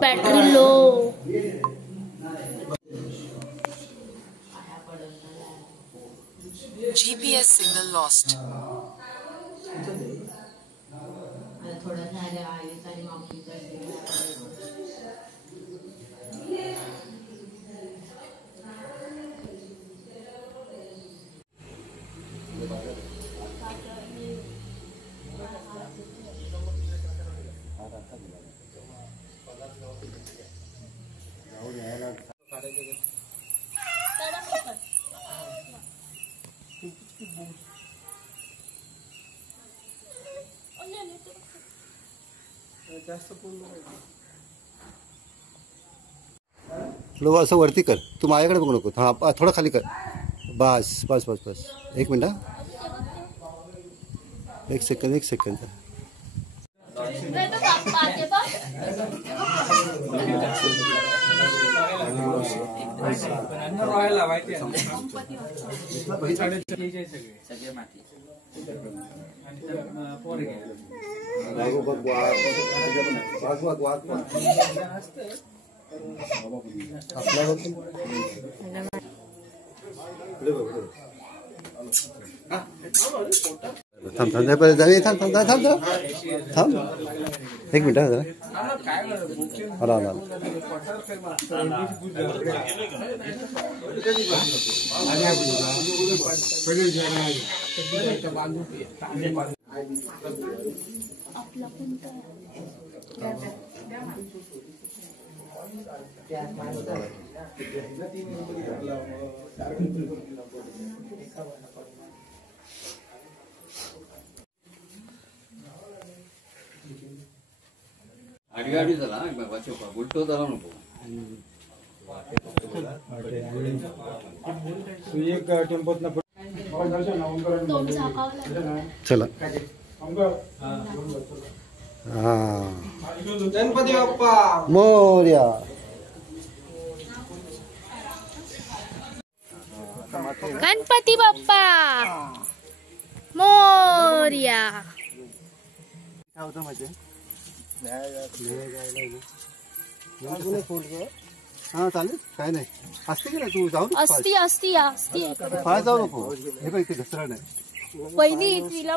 Battery low. GPS signal lost. Low असं वरती कर, तू माझ्याकडे बघू नको. हा थोडं खाली कर. बस बस बस बस. एक मिनिट. एक सेकंड. थांब एक मिनिट. आला गाडी झाला उलटो झाला नको. चला. गणपती बाप्पा मोरया. गणपती बाप्पा मोरया. हा चालेल, काय नाही. असते की नाही, तू जाऊ असती फाय जाऊ नको. हे बघ इथे घसरा नाही. वहिनीला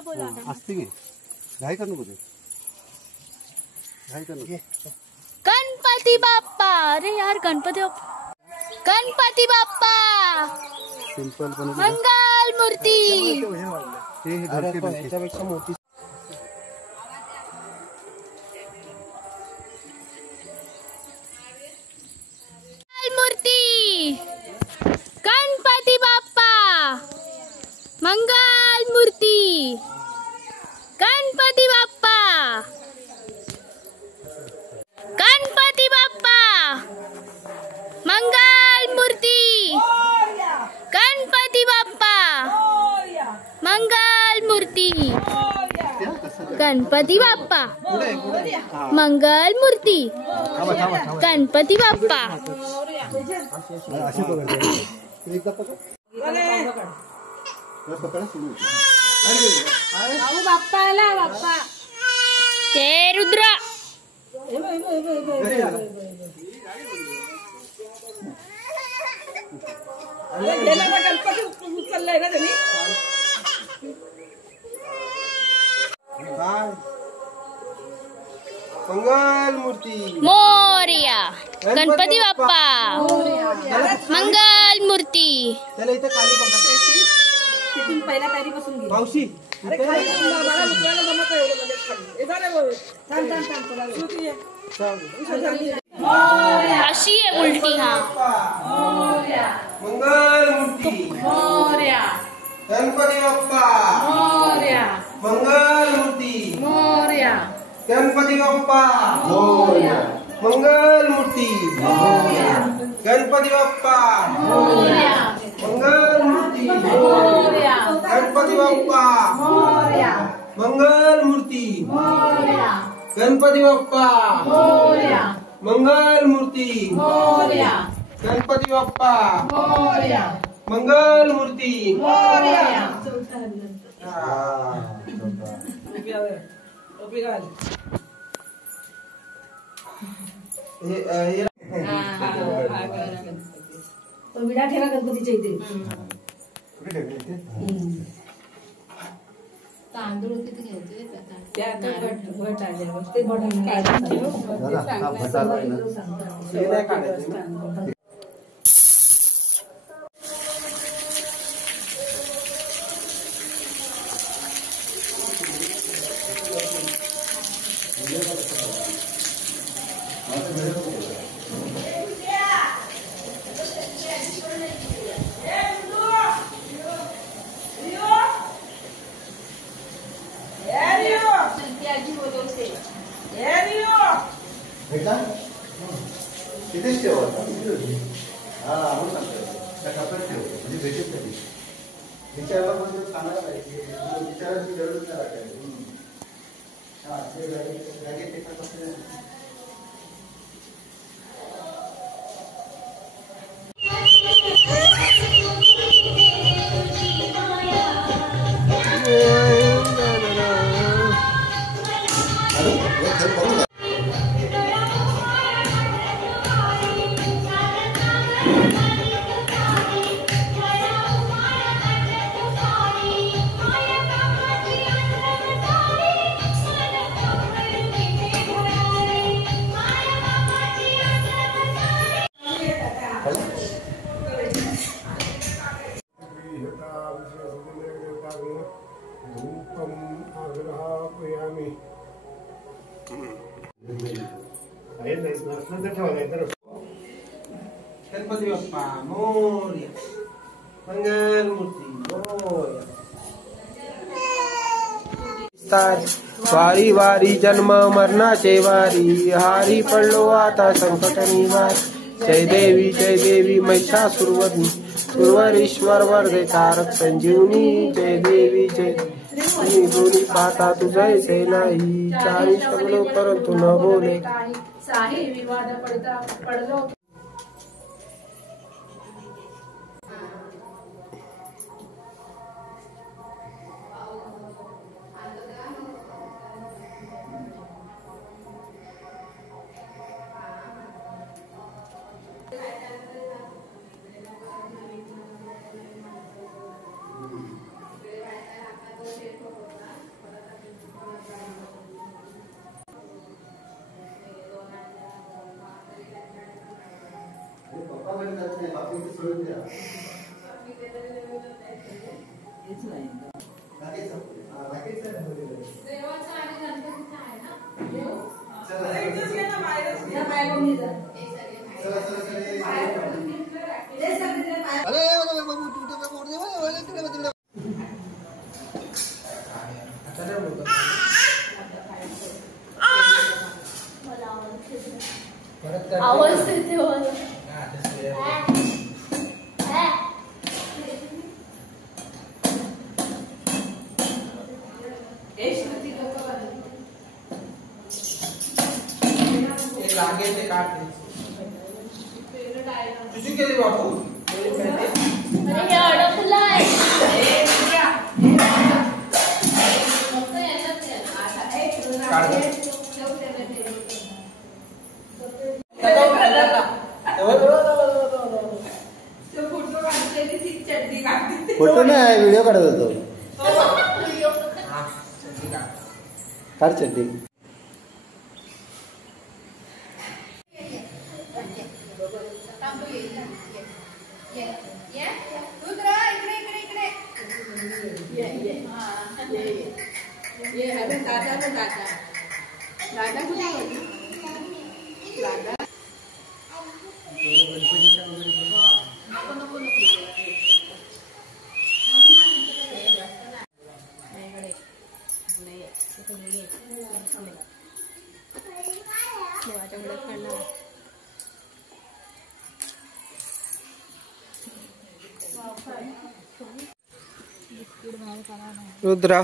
बोला. असते की घाई कर नको. घाई कर नको. गणपती बाप्पा. अरे यार गणपती बाप्पा सिंपल पण मंगल मूर्ती. याच्यापेक्षा मोठी गणपती बाप्पा मंगल मूर्ती. गणपती बाप्पा मंगल मूर्ती. गणपती बाप्पा मंगल मूर्ती. गणपती बाप्पा मंगल मूर्ती. गणपती बाप्पा. बाप्पा आला बाप्पा. जय रुद्र. गणपती उचललाय ना त्यांनी. मंगल मूर्ती मोरया. गणपती बाप्पा मंगल मूर्ती. त्याला इथे खाली तिथून पहिल्या तारीपासून गेली. मावशी अरे खाली मला उतरायला जमत नाही एवढं मध्ये खाली. हे झालं बघ. थांब थांब थांब तुला सुटी आहे. अशी आहे उलटी. हा मंगल मूर्ती मोरया गणपती बाप्पा मोरया मंगल मूर्ती मोरया गणपती बाप्पा मंगल मूर्ती गणपती बाप्पा मंगल मूर्ती गणपती बाप्पा मंगल मूर्ती गणपती बाप्पा मंगल मूर्ती गणपती बाप्पा मंगल मूर्ती विडा ठेवा गणपतीच्या इथे. तांदूळ किती घ्यायचे त्या भट आल्यावर ते भट भेटला तिथेच ठेव हा म्हणून सांगतो त्या कपड्यात ठेव म्हणजे भेटेल कधी विचारायला पण सांगायला पाहिजे विचारायची गरज नाही वाटायला. हा ते लगेच ते कपडे गणपती बाप्पा मोरया मंगल मूर्ती मोरया. वारी वारी जन्म मरणाचे वारी हारी पडलो आता संकट निवार. जय देवी महिषासुरवधी सुरवरीश्वर वरदे तारक संजीवनी. जय देवी जय दोन्ही पाहता तुझे नाही चारी शब्द परंतु न बोले. साही विवाद पडलो. आवाज देते मला. तुझी केली बापू अरे हे अडकलाय. फोटो नाही व्हिडिओ काढत होतो. काढ चड्डी. रुद्रा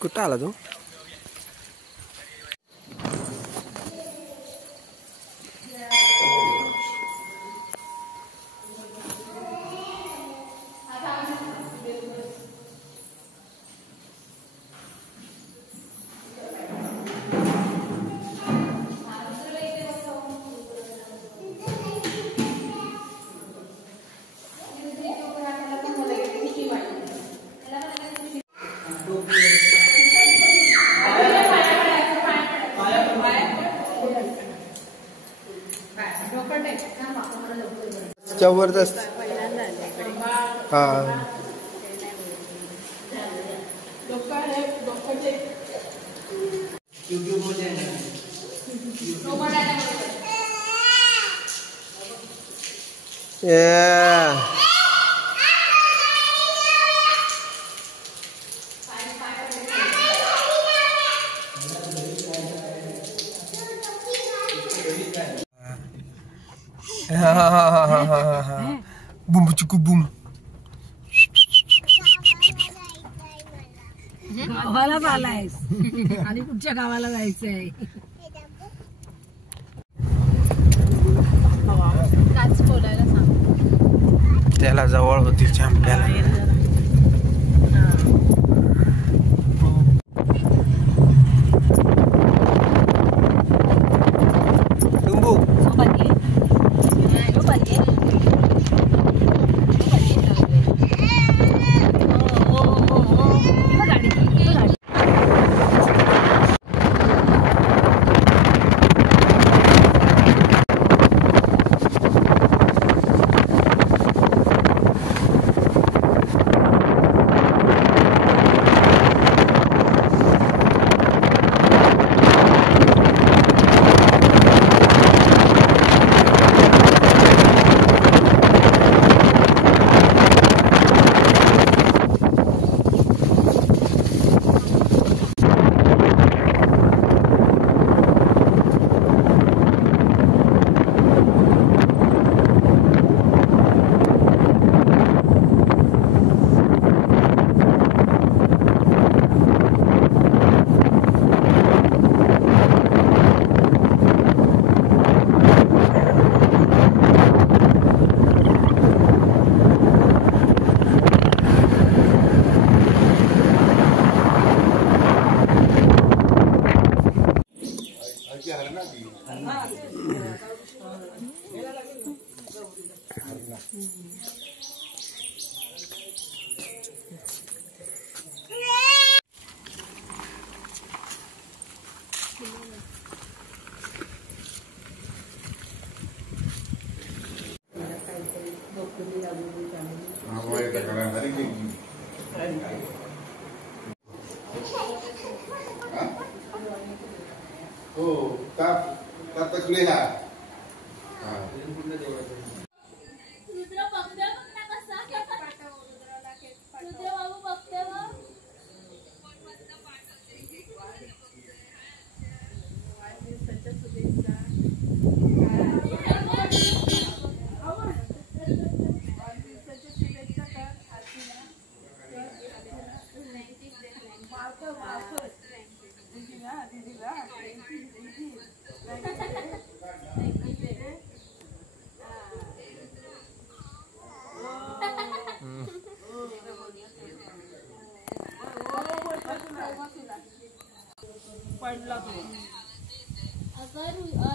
कुठं आला तू? जबरदस्त हा बुम चुकू बुम. गावाला आलायस आणि कुठच्या गावाला जायचंय? बोलायला सांग. त्याला जवळ होती चॅम्पियन.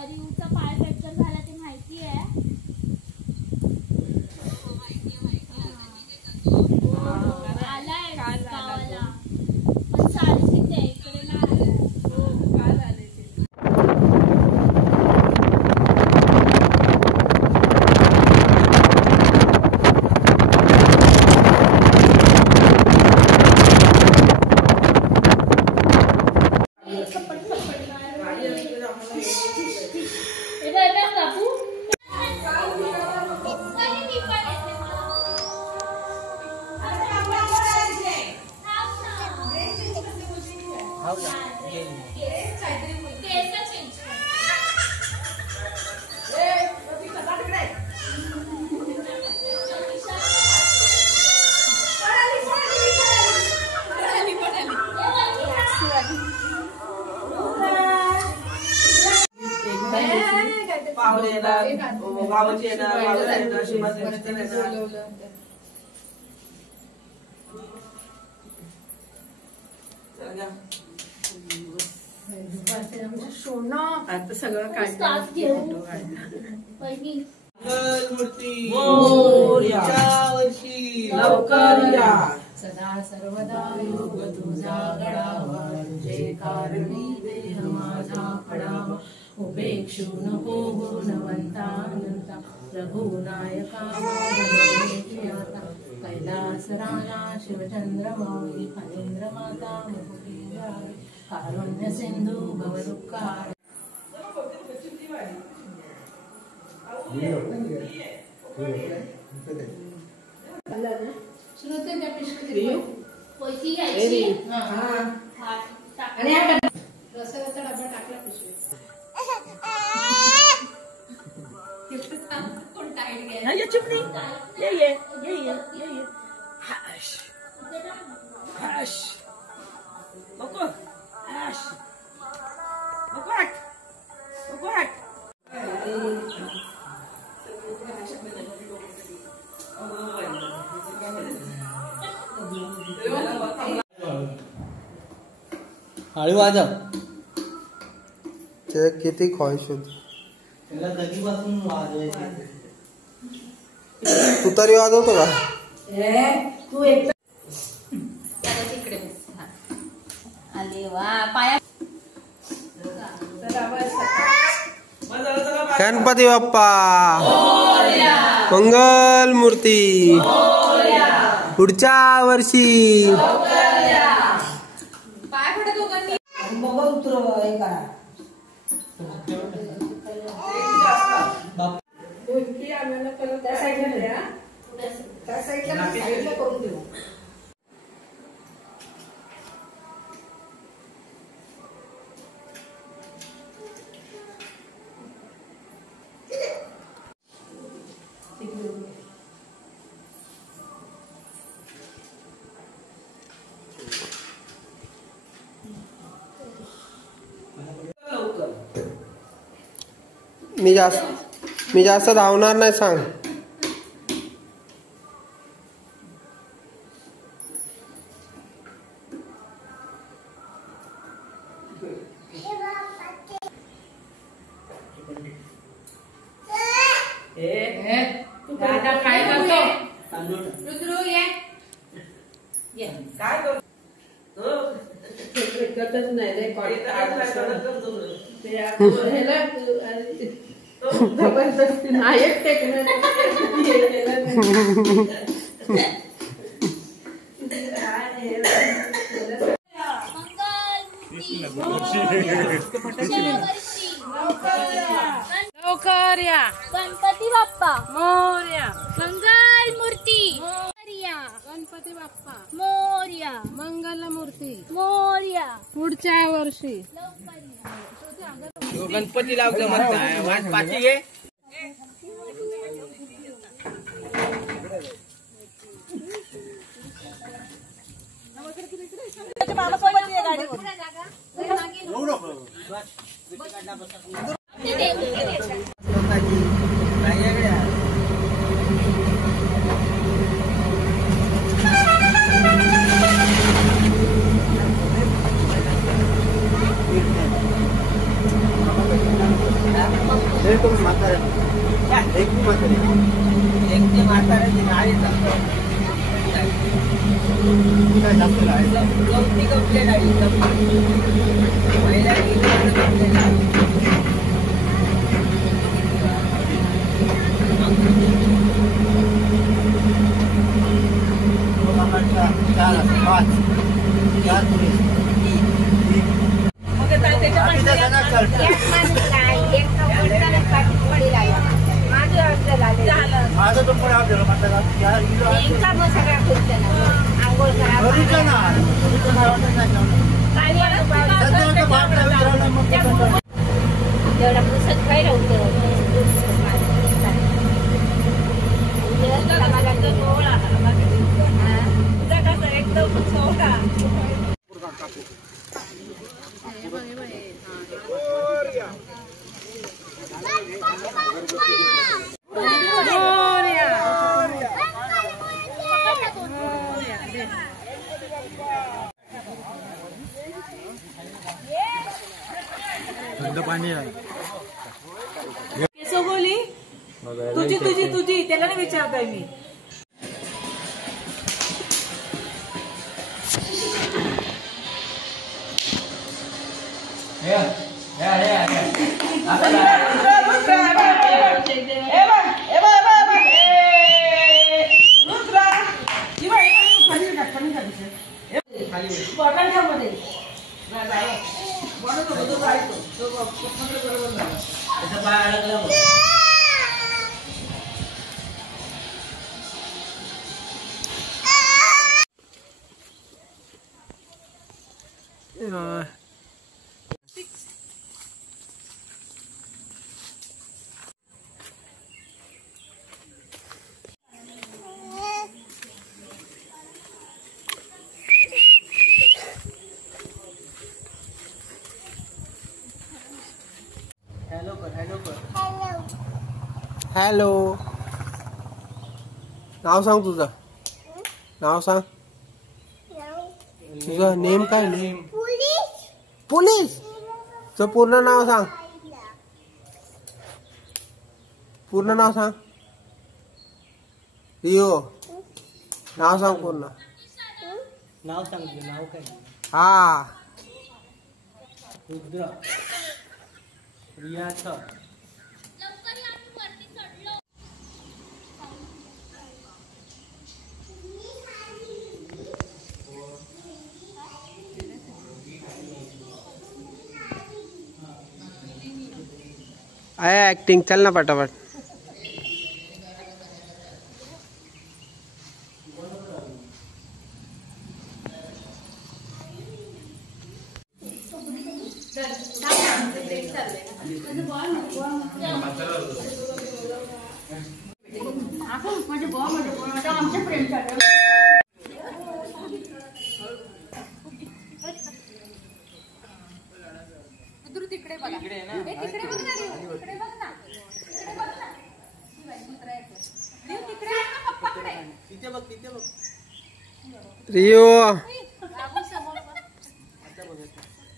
रिऊचा पाय फ्रॅक्चर झाला ते माहिती आहे. आलाय गावाला पण सारखीच आहे इकडे नाही. आता सगळं काढलं लवकर या सदा सर्वदा योग तुझा गडावा तुझे कारणी देह माझा पडावा उपेक्षू नको गुणवंतानंता रघुनायका कैलास राजा शिवचंद्र मौली फणींद्र माता मुकुटी जाई कारुण्य सिंधू भवदुःखार रसाचा डबा टाकला पिशवीत ये चिमणी ये हाश हाश नको हाश नको हट हळू वाजव. ते किती ख्वाहिश होती. त्याला कधीपासून वाजवायचे. तू तरी वाजवतो का? तू एक तिकडे आले वा पाया गणपती बाप्पा मंगल मूर्ती पुढच्या वर्षी पाय पडत दोघांनी मग उतर हे करा त्या साईडला करून देऊ. मी जास्त धावणार नाही सांग. काय करतो रुद्रू ये काय करतो करतच नाही रे जबरदस्ती नायक लवकर या गणपती बाप्पा मोरया मंगल मूर्ती मोरया गणपती बाप्पा मोरया मंगल मूर्ती मोरया पुढच्या वर्षी गणपती लावतो म्हणताय वाट पाठी घे. माझं तो पुढे आपल्याला म्हणतात आंघोळ करा थंड पाणी आहे. केसोगोली तुझी तुझी तुझी त्याला नाही विचारताय मी. हॅलो. नाव सांग तुझं. नाव सांग. तुझं नेम काय? Name police. तुझं पूर्ण नाव सांग. पूर्ण नाव सांग. रिओ. नाव सांग पूर्ण. नाव सांग. नाव काय? हा. रुद्र. रियाचं. आहे ऍक्टिंग. चल ना पटापट. तिकडे बघा. तिकडे बघ ना. तिकडे बघ ना. तिकडे पप्पाकडे. तिथे बघ. तिथे बघ. रिओ.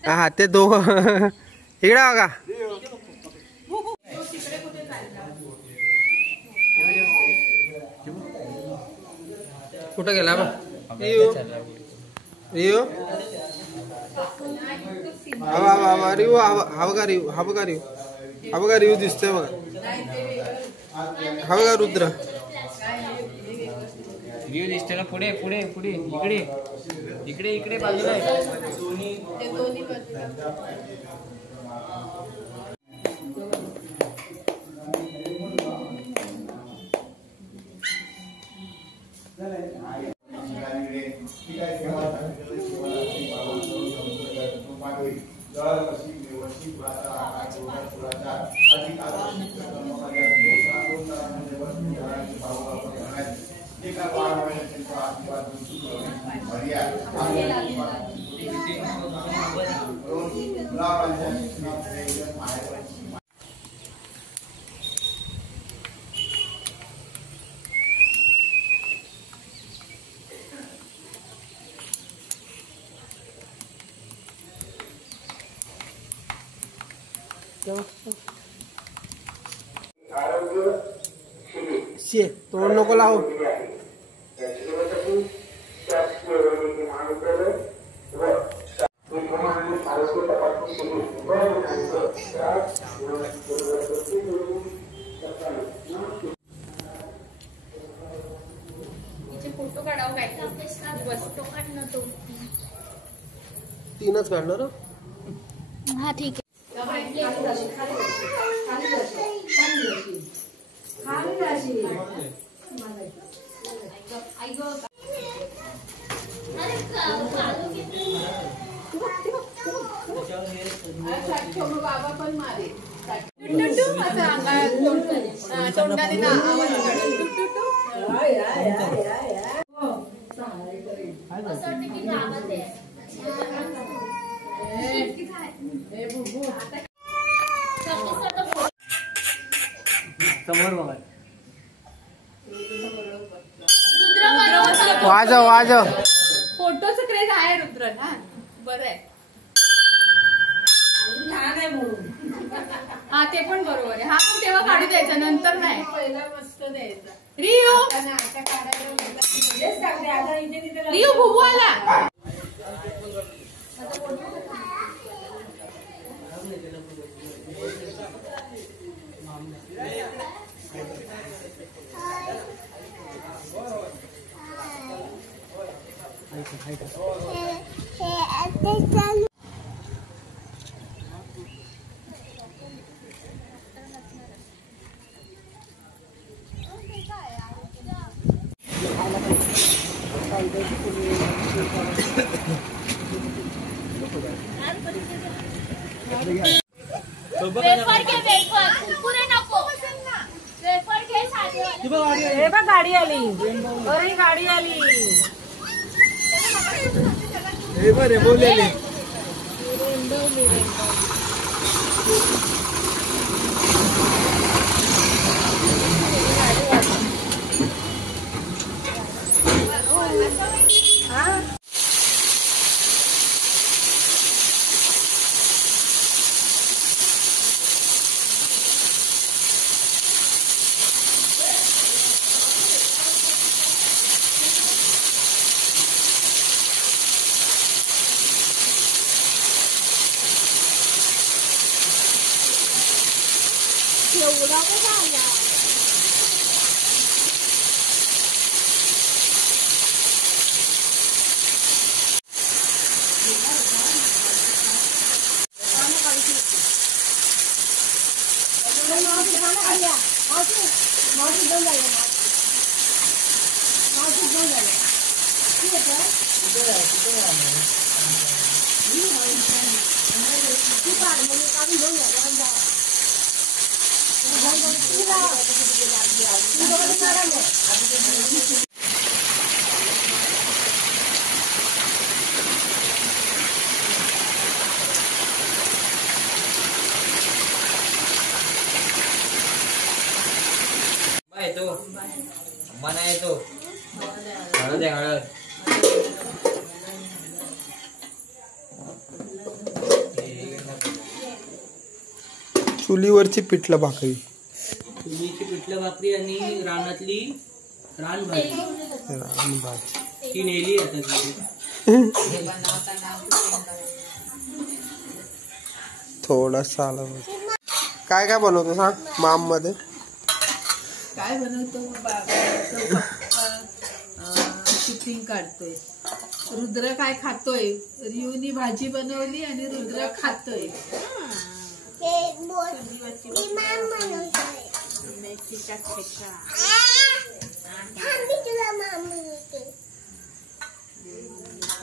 हा ते दोघं इकडे बघा. कुठं गेला बघ. रिओ. रिओ. हवा रिओ. हवा का रिओ. हवा का रिओ. हवा का रिओ दिसतोय बघा. हवा का रुद्र. रिओ दिसते ना. पुढे पुढे पुढे. इकडे इकडे इकडे बाजूला आहे. तोड नको लावू. फोटो काढावं काय. फोटो काढणं तो 3च काढणार. हा ठीक आहे. बाबा पण मारे तोंडाने ना आवाज समोर बघा वाजव वाजव. फोटोच क्रेज आहे रुद्र ना बरं आहे. हा ते पण बरोबर आहे. हा पण तेव्हा काढू द्यायचा नंतर नाही. पहिला मस्त द्यायचा. रियू भुबू आला. वेफर घे वेफर पुरे नको वेफर घे साधी. हे बघ गाडी आली. अरे गाडी आली. हे बरे बोललेले. येतो अम्मा नाही येतो. हळद आहे हळद. चुलीवरची पिठलं भाकरी. चुलीची पिठलं भाकरी आणि रानातली रानभाजी. रानभाजी ती नेली आता तिथे. थोडासा आलं. काय काय बनवतो सांग माम मध्ये. काय बनवतो शूटिंग काढतोय. रुद्र काय खातोय. रियूनी भाजी बनवली आणि रुद्र खातोय. मेथीच्या ठेचा.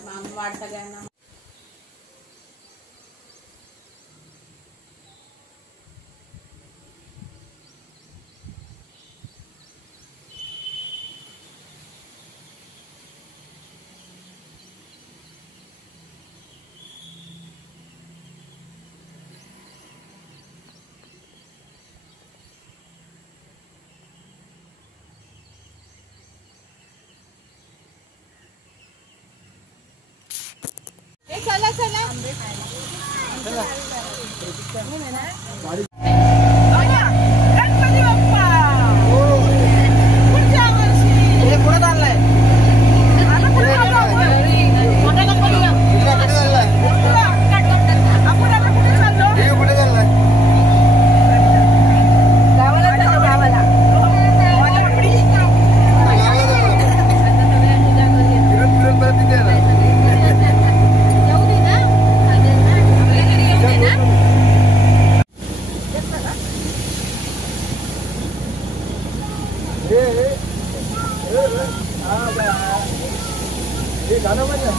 माम वाट सगळ्यांना. चला चला. गणपती बाप्पा पुढच्या वर्षी. हे पुढे आणलाय. आता पुढे मोठा गणपती आपण आता कुठे चाललो. कुठे चाललाय. गावाला चाललो. गावाला गाणं म्हणजे